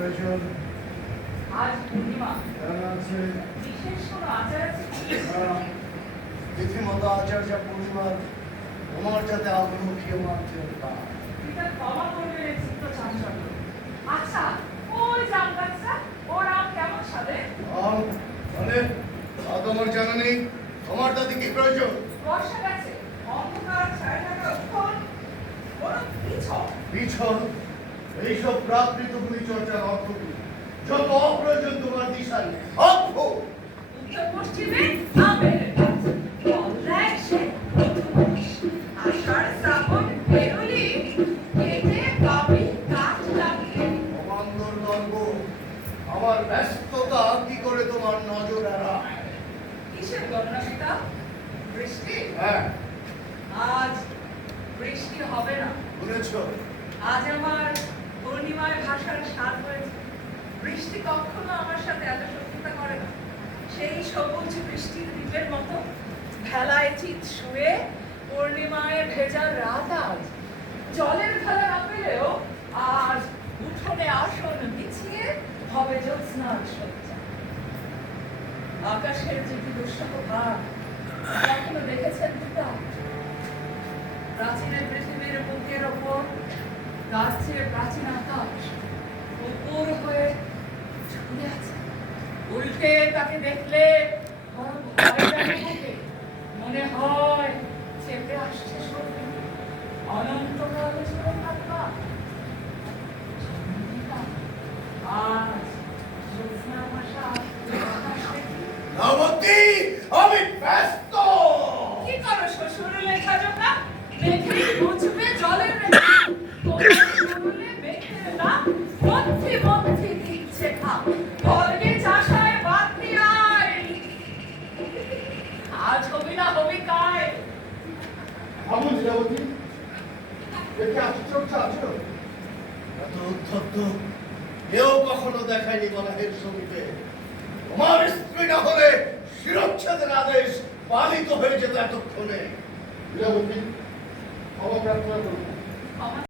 প্রয়োজন। আছে? রীতিমতো আচার্য পূর্ণিমার তোমার যাতে আগ্রহী মানতে পারে। পিতা ক্ষমা করবে রে চিত্ত চাঞ্চল্য। আচ্ছা ওই জাম গাছটা ওর আম কেমন সাদে আম, মানে তোমার জানা নেই। তোমার তাতে কি প্রয়োজন? বর্ষা গেছে অন্ধকার ছায়া থাকা পিছল। পিছন এইসব প্রাকৃত পরিচর্যার অর্থ কি? যত অপ্রয়োজন তোমার দিশার অর্থ। উত্তর পশ্চিমে। আষাঢ় শ্রাবণ কেটে পাবি আমার ব্যস্ততা কি করে তোমার নজর এড়ায়? কিসের গণনা পিতা বৃষ্টি? হ্যাঁ। আজ বৃষ্টি হবে না। বুঝেছ আজ আমার পূর্ণিমায় ভাষার স্বাদ হয়েছে বৃষ্টি কখনো আমার সাথে এত শত্রুতা করে না। সেই সবুজ বৃষ্টির দ্বীপের মতো ভেলায় চিত শুয়ে পূর্ণিমায় ভেজা রাত আজ। জলের খেলা না পেলেও আজ উঠোনে আসন বিছিয়ে হবে জ্যোৎস্নার সজ্জা আকাশের যে কি দুঃসহ ভাব কখনো দেখেছেন পিতা প্রাচীনের পৃথিবীর বুকের ওপর চেয়ে প্রাচীন আকাশ উপর হয়ে ঝুলে আছে। উল্টে তাকে দেখলে। মনে হয় চেপে আসছে শক্তি অনন্তকাল ঝুলে থাকবা। আজ জ্যোৎস্না ভাষা দেখি আমি ব্যস্ত। কি করো শ্বশুর লেখা জোকা মেঘে মধ্যে মধ্যে দিচ্ছে খা বর্গে চাষায় বাতি আয় আজ হবি না হবি কায়। আমন লীলাবতী দেখে আশ্চর্য আছো এত উদ্ধত্ত এও কখনো দেখায়নি বলাহের ছবিতে তোমার স্ত্রী না হলে শিরচ্ছেদের আদেশ পালিত হয়ে যেত এতক্ষণে। লীলাবতী ক্ষমা প্রার্থনা করুন। আমার